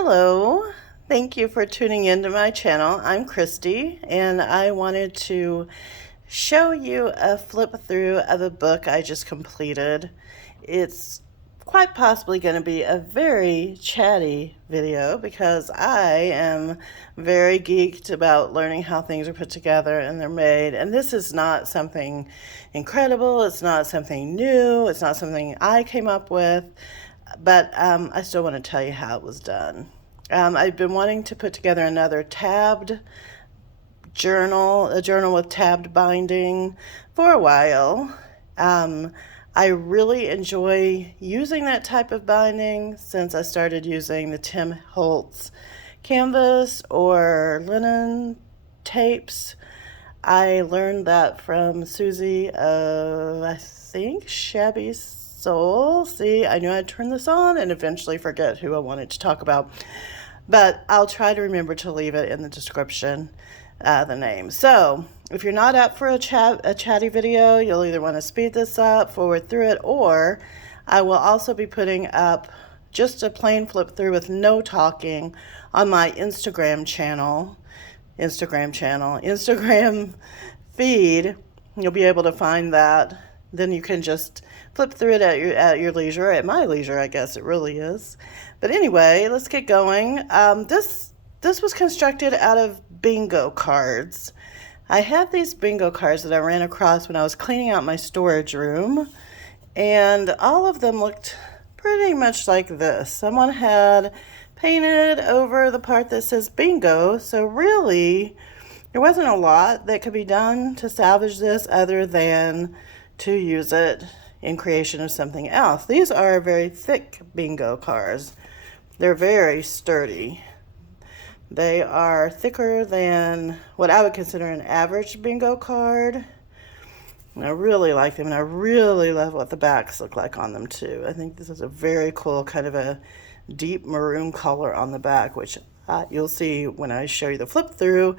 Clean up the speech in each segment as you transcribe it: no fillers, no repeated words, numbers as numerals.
Hello, thank you for tuning into my channel. I'm Christy, and I wanted to show you a flip through of a book I just completed. It's quite possibly going to be a very chatty video because I am very geeked about learning how things are put together and they're made. And this is not something incredible, it's not something new, it's not something I came up with, but I still want to tell you how it was done. I've been wanting to put together another tabbed journal, a journal with tabbed binding for a while. I really enjoy using that type of binding since I started using the Tim Holtz canvas or linen tapes. I learned that from Susie of, I think, Shabby Soul. See, I knew I'd turn this on and eventually forget who I wanted to talk about. But I'll try to remember to leave it in the description, the name. So if you're not up for a chatty video, you'll either want to speed this up, forward through it, or I will also be putting up just a plain flip through with no talking on my Instagram feed. You'll be able to find that. Then you can just flip through it at your leisure, at my leisure, I guess it really is. But anyway, let's get going. This was constructed out of bingo cards. I had these bingo cards that I ran across when I was cleaning out my storage room, and all of them looked pretty much like this. Someone had painted over the part that says bingo, so really there wasn't a lot that could be done to salvage this other than to use it in creation of something else. These are very thick bingo cards. They're very sturdy. They are thicker than what I would consider an average bingo card. And I really like them, and I really love what the backs look like on them too. I think this is a very cool kind of a deep maroon color on the back, which you'll see when I show you the flip through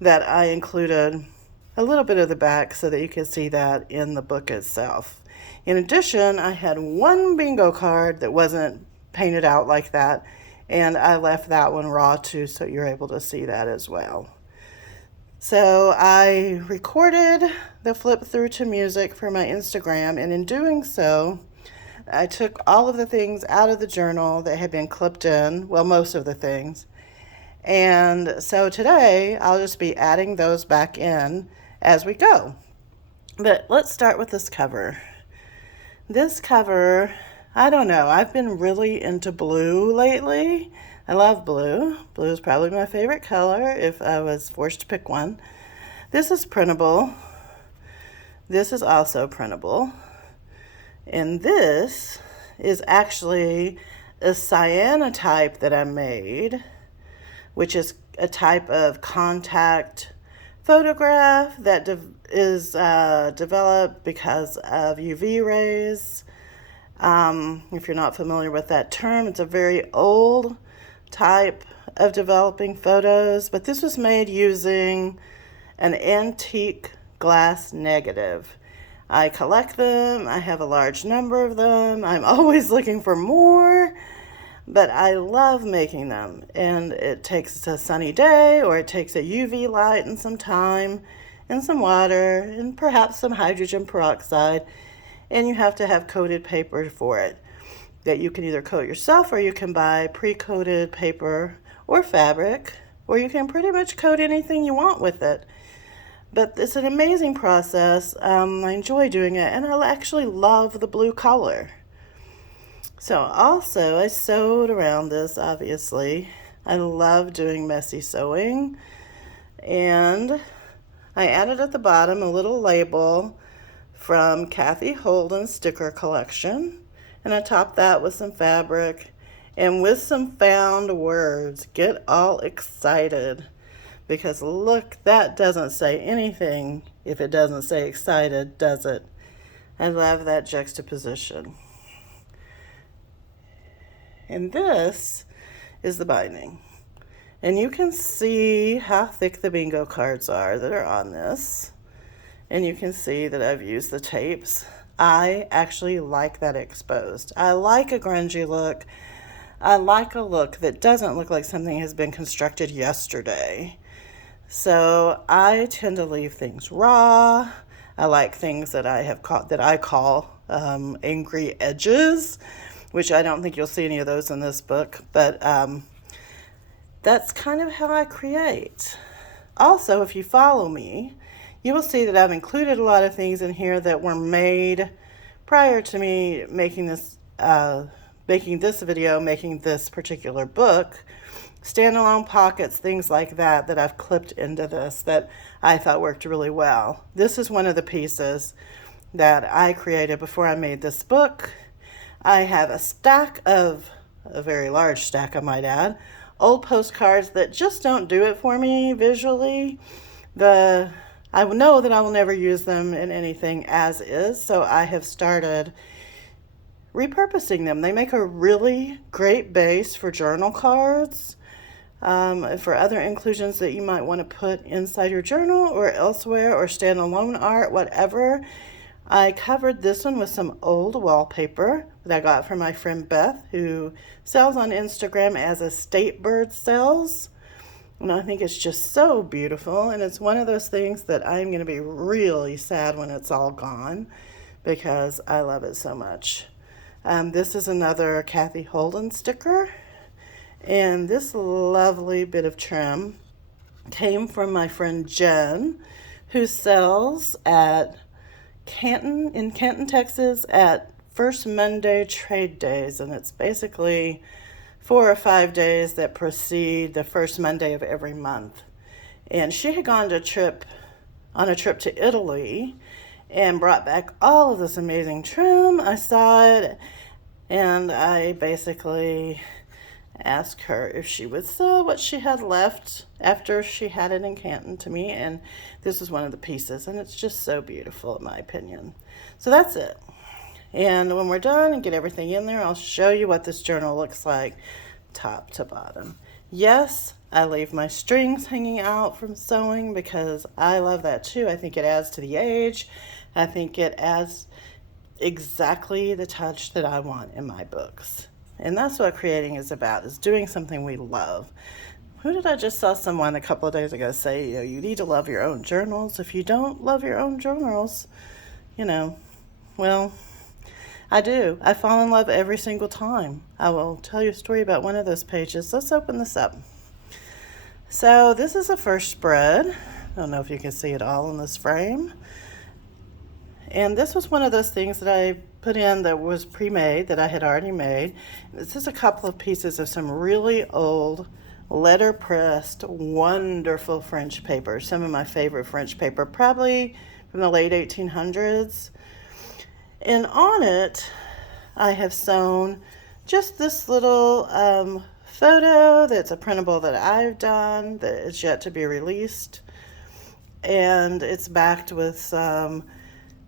that I included a little bit of the back so that you can see that in the book itself. In addition, I had one bingo card that wasn't painted out like that, and I left that one raw too, so you're able to see that as well. So I recorded the flip through to music for my Instagram, and in doing so, I took all of the things out of the journal that had been clipped in, well, most of the things. And so today, I'll just be adding those back in as we go. But let's start with this cover. This cover, I don't know, I've been really into blue lately. I love blue. Blue is probably my favorite color if I was forced to pick one. This is printable. This is also printable. And this is actually a cyanotype that I made, which is a type of contact photograph that is developed because of UV rays. If you're not familiar with that term, it's a very old type of developing photos, but this was made using an antique glass negative. I collect them, I have a large number of them, I'm always looking for more, but I love making them, and it takes a sunny day, or it takes a UV light and some time and some water and perhaps some hydrogen peroxide, and you have to have coated paper for it that you can either coat yourself, or you can buy pre-coated paper or fabric, or you can pretty much coat anything you want with it. But it's an amazing process. I enjoy doing it, and I actually love the blue color. So also, I sewed around this, obviously. I love doing messy sewing. And I added at the bottom a little label from Kathy Holden's sticker collection. And I topped that with some fabric and with some found words. Get all excited. Because look, that doesn't say anything if it doesn't say excited, does it? I love that juxtaposition. And this is the binding. And you can see how thick the bingo cards are that are on this. And you can see that I've used the tapes. I actually like that exposed. I like a grungy look. I like a look that doesn't look like something has been constructed yesterday. So I tend to leave things raw. I like things that I call angry edges, which I don't think you'll see any of those in this book, but that's kind of how I create. Also, if you follow me, you will see that I've included a lot of things in here that were made prior to me making this video, making this particular book. Standalone pockets, things like that I've clipped into this that I thought worked really well. This is one of the pieces that I created before I made this book. I have a very large stack I might add, old postcards that just don't do it for me visually. I know that I will never use them in anything as is, so I have started repurposing them. They make a really great base for journal cards, for other inclusions that you might want to put inside your journal or elsewhere, or standalone art, whatever. I covered this one with some old wallpaper that I got from my friend Beth, who sells on Instagram as estatebirdpapers. And I think it's just so beautiful, and it's one of those things that I'm going to be really sad when it's all gone because I love it so much. This is another Kathy Holden sticker, and this lovely bit of trim came from my friend Jen, who sells in Canton, Texas, at First Monday Trade Days, and it's basically 4 or 5 days that precede the first Monday of every month. And she had gone on a trip to Italy and brought back all of this amazing trim. I saw it, and I basically asked her if she would sell what she had left after she had it in Canton to me, and this is one of the pieces, and it's just so beautiful in my opinion. So that's it. And when we're done and get everything in there, I'll show you what this journal looks like top to bottom. Yes, I leave my strings hanging out from sewing because I love that too. I think it adds to the age. I think it adds exactly the touch that I want in my books. And that's what creating is about, is doing something we love. Who did I just saw someone a couple of days ago say, you need to love your own journals. If you don't love your own journals, well, I do. I fall in love every single time. I will tell you a story about one of those pages. Let's open this up. So this is the first spread. I don't know if you can see it all in this frame. And this was one of those things that I put in that was pre-made, that I had already made. This is a couple of pieces of some really old letterpressed, wonderful French paper. Some of my favorite French paper, probably from the late 1800s. And on it, I have sewn just this little photo that's a printable that I've done that is yet to be released. And it's backed with some,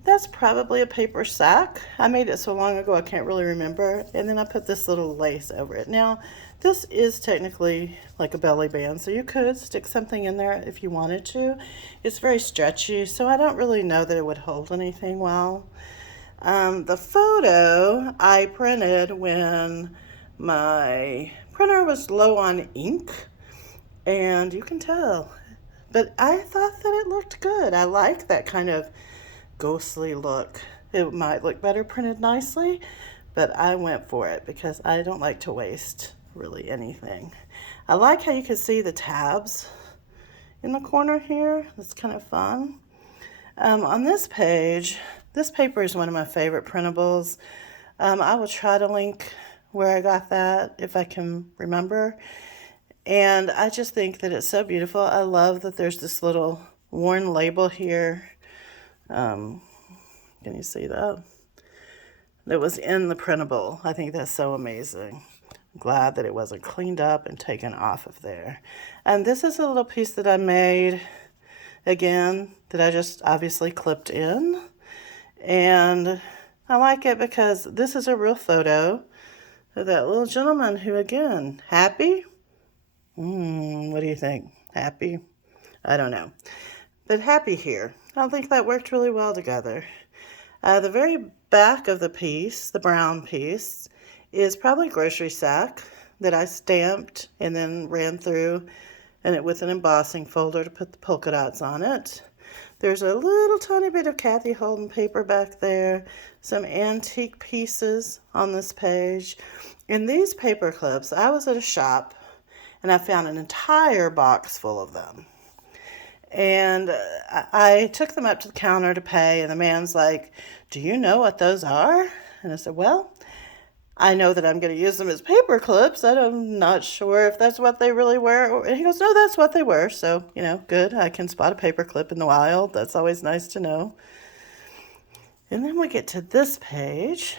that's probably a paper sack. I made it so long ago I can't really remember. And then I put this little lace over it. Now, this is technically like a belly band, so you could stick something in there if you wanted to. It's very stretchy, so I don't really know that it would hold anything well. The photo I printed when my printer was low on ink, and you can tell, but I thought that it looked good. I like that kind of ghostly look. It might look better printed nicely, but I went for it because I don't like to waste really anything. I like how you can see the tabs in the corner here. That's kind of fun. On this page, this paper is one of my favorite printables. I will try to link where I got that if I can remember. And I just think that it's so beautiful. I love that there's this little worn label here. Can you see that? That was in the printable. I think that's so amazing. I'm glad that it wasn't cleaned up and taken off of there. And this is a little piece that I made, again, that I just obviously clipped in. And I like it because this is a real photo of that little gentleman who, again, happy? What do you think? Happy? I don't know. But happy here. I think that worked really well together. The very back of the piece, the brown piece, is probably a grocery sack. that I stamped and then ran through and it with an embossing folder to put the polka dots on it. There's a little tiny bit of Kathy Holden paper back there, some antique pieces on this page. And these paper clips, I was at a shop and I found an entire box full of them. And I took them up to the counter to pay, and the man's like, "Do you know what those are?" And I said, "Well, I know that I'm going to use them as paper clips. I'm not sure if that's what they really were." And he goes, "No, that's what they were." So, good. I can spot a paper clip in the wild. That's always nice to know. And then we get to this page.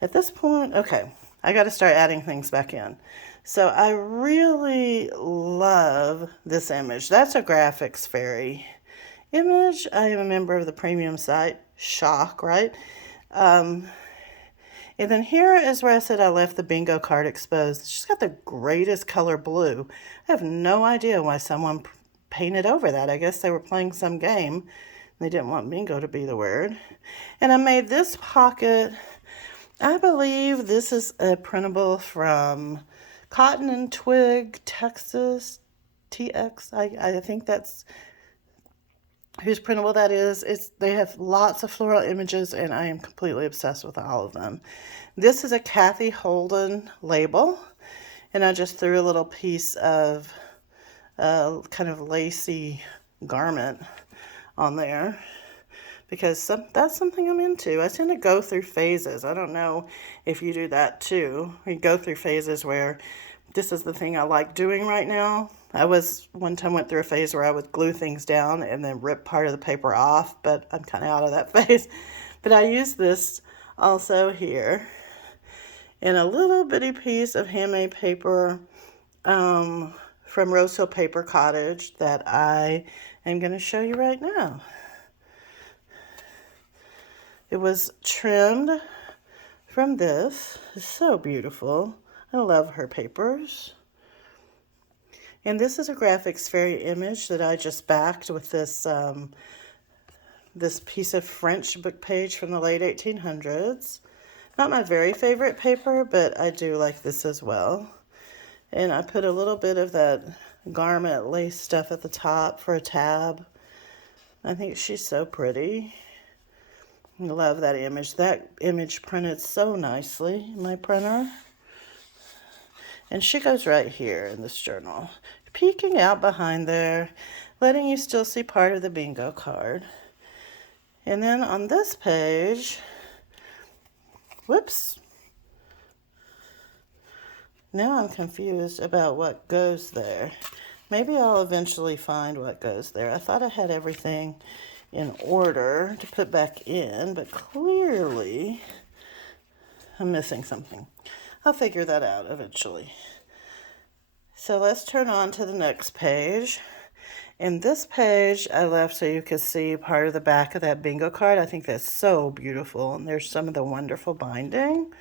At this point, okay, I got to start adding things back in. So I really love this image. That's a Graphics Fairy image. I am a member of the premium site, Shock, right? And then here is where I said I left the bingo card exposed. She's got the greatest color blue. I have no idea why someone painted over that. I guess they were playing some game. They didn't want bingo to be the word. And I made this pocket. I believe this is a printable from Cotton and Twig, Texas, TX. I think that's whose printable that is. They have lots of floral images, and I am completely obsessed with all of them. This is a Kathy Holden label, and I just threw a little piece of kind of lacy garment on there because that's something I'm into. I tend to go through phases. I don't know if you do that too. You go through phases where this is the thing I like doing right now. One time went through a phase where I would glue things down and then rip part of the paper off, but I'm kind of out of that phase. But I use this also here in a little bitty piece of handmade paper from Rose Hill Paper Cottage that I am going to show you right now. It was trimmed from this. It's so beautiful. I love her papers. And this is a Graphics Fairy image that I just backed with this this piece of French book page from the late 1800s. Not my very favorite paper, but I do like this as well. And I put a little bit of that garment lace stuff at the top for a tab. I think she's so pretty. I love that image. That image printed so nicely in my printer. And she goes right here in this journal, peeking out behind there, letting you still see part of the bingo card. And then on this page, whoops, now I'm confused about what goes there. Maybe I'll eventually find what goes there. I thought I had everything in order to put back in, but clearly I'm missing something. I'll figure that out eventually. So let's turn on to the next page. And this page I left so you could see part of the back of that bingo card. I think that's so beautiful. And there's some of the wonderful binding.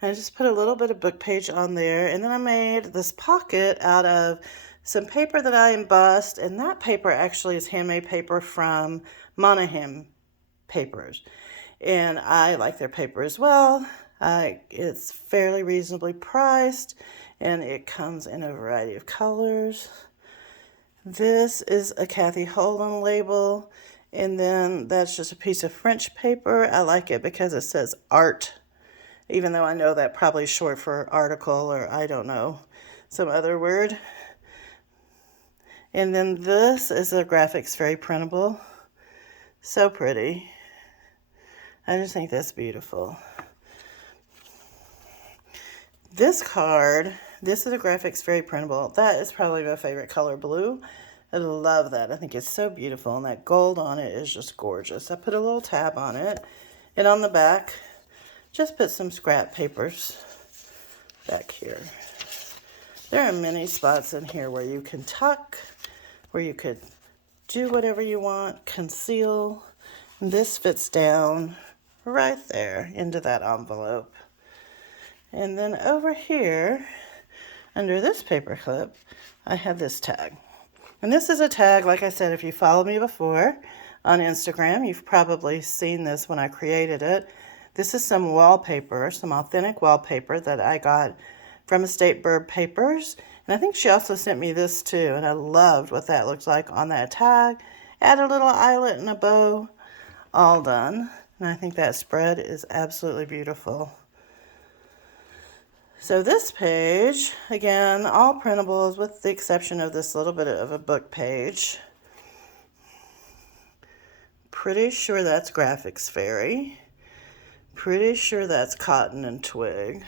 I just put a little bit of book page on there. And then I made this pocket out of some paper that I embossed. And that paper actually is handmade paper from Monahan papers. And I like their paper as well. It's fairly reasonably priced, and it comes in a variety of colors. This is a Kathy Holden label, and then that's just a piece of French paper. I like it because it says art, even though I know that probably is short for article or I don't know, some other word. And then this is a Graphics Fairy printable. So pretty. I just think that's beautiful. This card, this is a Graphics Fairy printable. That is probably my favorite color, blue. I love that. I think it's so beautiful, and that gold on it is just gorgeous. I put a little tab on it, and on the back, just put some scrap papers back here. There are many spots in here where you can tuck, where you could do whatever you want, conceal. This fits down right there into that envelope. And then over here, under this paper clip, I have this tag. And this is a tag, like I said, if you follow me before on Instagram, you've probably seen this when I created it. This is some wallpaper, some authentic wallpaper that I got from estatebirdpapers. And I think she also sent me this too, and I loved what that looks like on that tag. Add a little eyelet and a bow, all done. And I think that spread is absolutely beautiful. So this page, again, all printables with the exception of this little bit of a book page. Pretty sure that's Graphics Fairy. Pretty sure that's Cotton and Twig.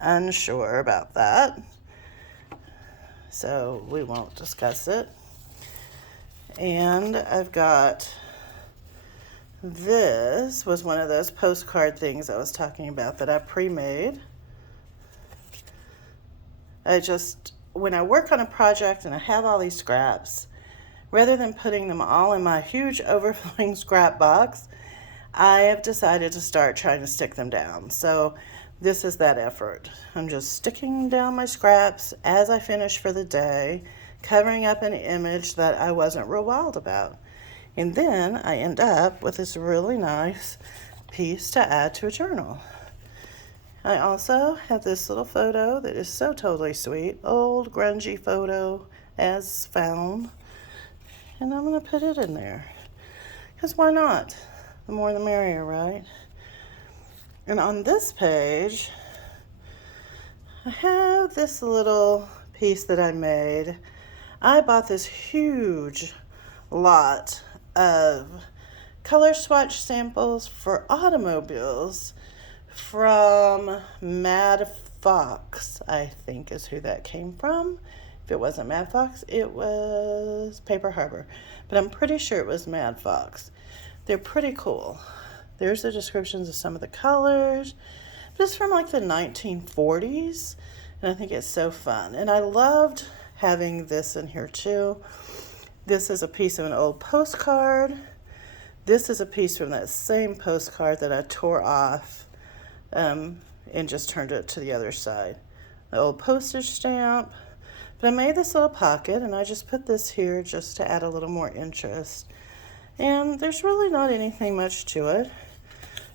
Unsure about that, so we won't discuss it. And I've got, this was one of those postcard things I was talking about that I pre-made. When I work on a project and I have all these scraps, rather than putting them all in my huge overflowing scrap box, I have decided to start trying to stick them down. So this is that effort. I'm just sticking down my scraps as I finish for the day, covering up an image that I wasn't real wild about. And then I end up with this really nice piece to add to a journal. I also have this little photo that is so totally sweet, old grungy photo as found. And I'm gonna put it in there, because why not? The more the merrier, right? And on this page, I have this little piece that I made. I bought this huge lot of color swatch samples for automobiles from Mad Fox, I think is who that came from. If it wasn't Mad Fox, it was Paper Harbor. But I'm pretty sure it was Mad Fox. They're pretty cool. There's the descriptions of some of the colors. But it's from like the 1940s, and I think it's so fun. And I loved having this in here too. This is a piece of an old postcard. This is a piece from that same postcard that I tore off and just turned it to the other side. The old postage stamp. But I made this little pocket, and I just put this here just to add a little more interest. And there's really not anything much to it.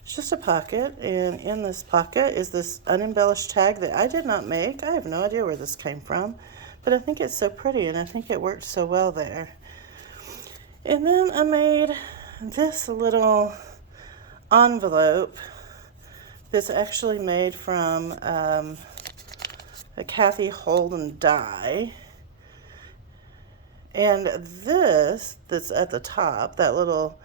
It's just a pocket, and in this pocket is this unembellished tag that I did not make. I have no idea where this came from, but I think it's so pretty, and I think it worked so well there. And then I made this little envelope that's actually made from a Kathy Holden die. And this that's at the top, that little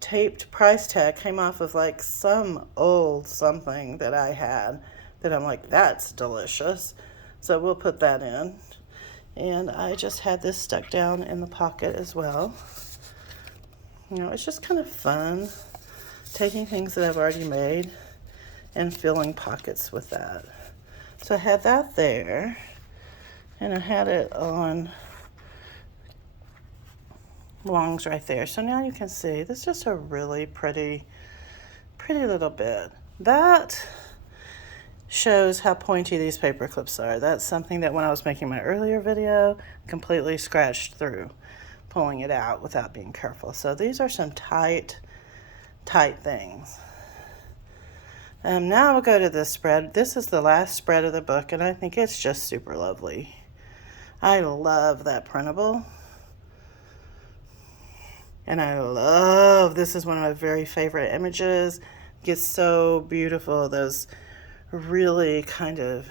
taped price tag, came off of like some old something that I had that I'm like, that's delicious. So we'll put that in. And I just had this stuck down in the pocket as well. You know, it's just kind of fun taking things that I've already made and filling pockets with that. So I had that there, and I had it on longs right there. So now you can see this is just a really pretty little bit. That shows how pointy these paper clips are. That's something that when I was making my earlier video, completely scratched through, pulling it out without being careful. So these are some tight things. Now we'll go to this spread. This is the last spread of the book, and I think it's just super lovely. I love that printable. And I love, this is one of my very favorite images. It gets so beautiful, those really kind of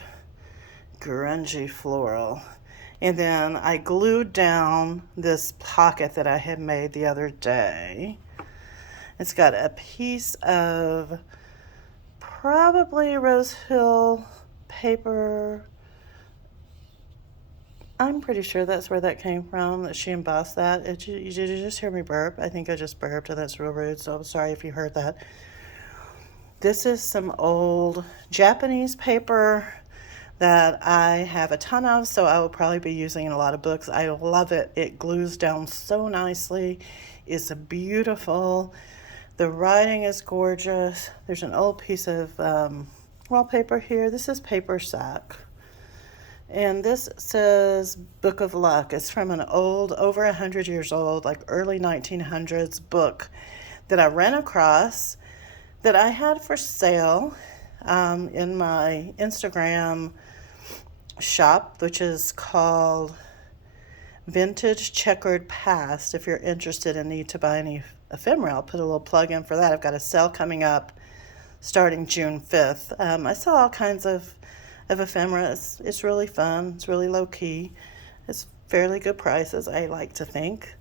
grungy floral. And then I glued down this pocket that I had made the other day. It's got a piece of probably Rose Hill paper. I'm pretty sure that's where that came from, that she embossed that. Did you just hear me burp? I think I just burped, and that's real rude, so I'm sorry if you heard that. This is some old Japanese paper that I have a ton of, so I will probably be using in a lot of books. I love it. It glues down so nicely. It's beautiful. The writing is gorgeous. There's an old piece of wallpaper here. This is paper sack. And this says Book of Luck. It's from an old, over 100 years old, like early 1900s book that I ran across that I had for sale in my Instagram shop, which is called Vintage Checkered Past. If you're interested and need to buy any ephemera, I'll put a little plug in for that. I've got a sale coming up starting June 5th. I sell all kinds of ephemera. It's really fun. It's really low key. It's fairly good prices, I like to think.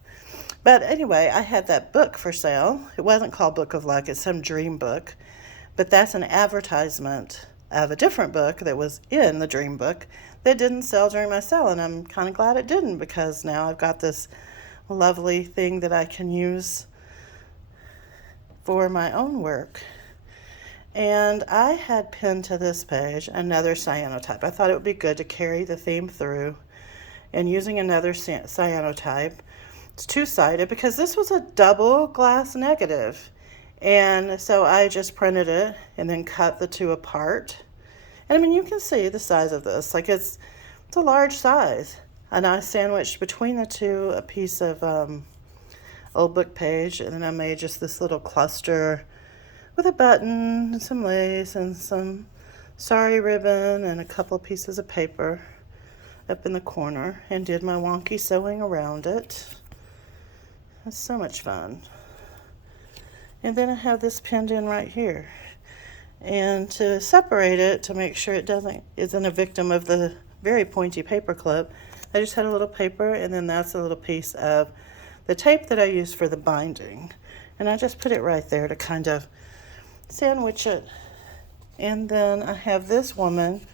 But anyway, I had that book for sale. It wasn't called Book of Luck. It's some dream book. But that's an advertisement of a different book that was in the dream book that didn't sell during my sale. And I'm kind of glad it didn't, because now I've got this lovely thing that I can use for my own work. And I had pinned to this page another cyanotype. I thought it would be good to carry the theme through, and using another cyanotype. It's two-sided because this was a double glass negative. And so I just printed it and then cut the two apart. And I mean, you can see the size of this. Like it's a large size. And I sandwiched between the two a piece of old book page, and then I made just this little cluster with a button and some lace and some sari ribbon and a couple of pieces of paper up in the corner, and did my wonky sewing around it. It's so much fun. And then I have this pinned in right here. And to separate it, to make sure it isn't a victim of the very pointy paper clip, I just had a little paper, and then that's a little piece of the tape that I use for the binding. And I just put it right there to kind of sandwich it. And then I have this woman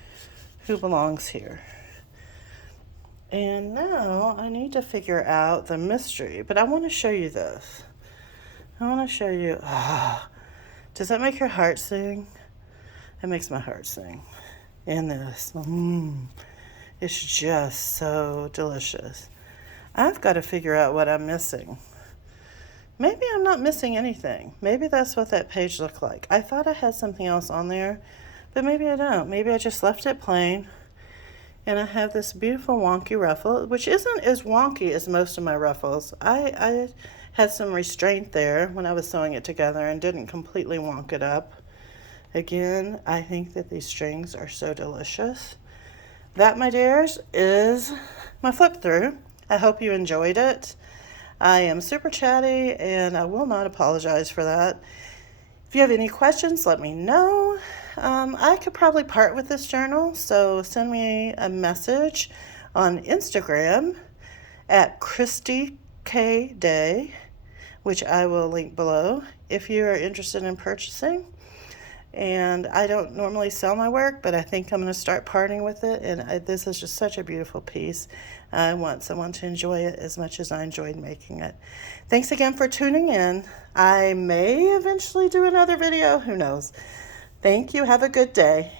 who belongs here. And now I need to figure out the mystery, but I want to show you this. I want to show you, does that make your heart sing? It makes my heart sing. And this, it's just so delicious. I've got to figure out what I'm missing. Maybe I'm not missing anything. Maybe that's what that page looked like. I thought I had something else on there, but maybe I don't. Maybe I just left it plain. And I have this beautiful wonky ruffle, which isn't as wonky as most of my ruffles. I had some restraint there when I was sewing it together and didn't completely wonk it up. Again, I think that these strings are so delicious. That, my dears, is my flip through. I hope you enjoyed it. I am super chatty, and I will not apologize for that. If you have any questions, let me know. I could probably part with this journal, so send me a message on Instagram at Christy K Day, which I will link below if you are interested in purchasing. And I don't normally sell my work, but I think I'm going to start parting with it. And this is just such a beautiful piece. I want someone to enjoy it as much as I enjoyed making it. Thanks again for tuning in. I may eventually do another video. Who knows? Thank you. Have a good day.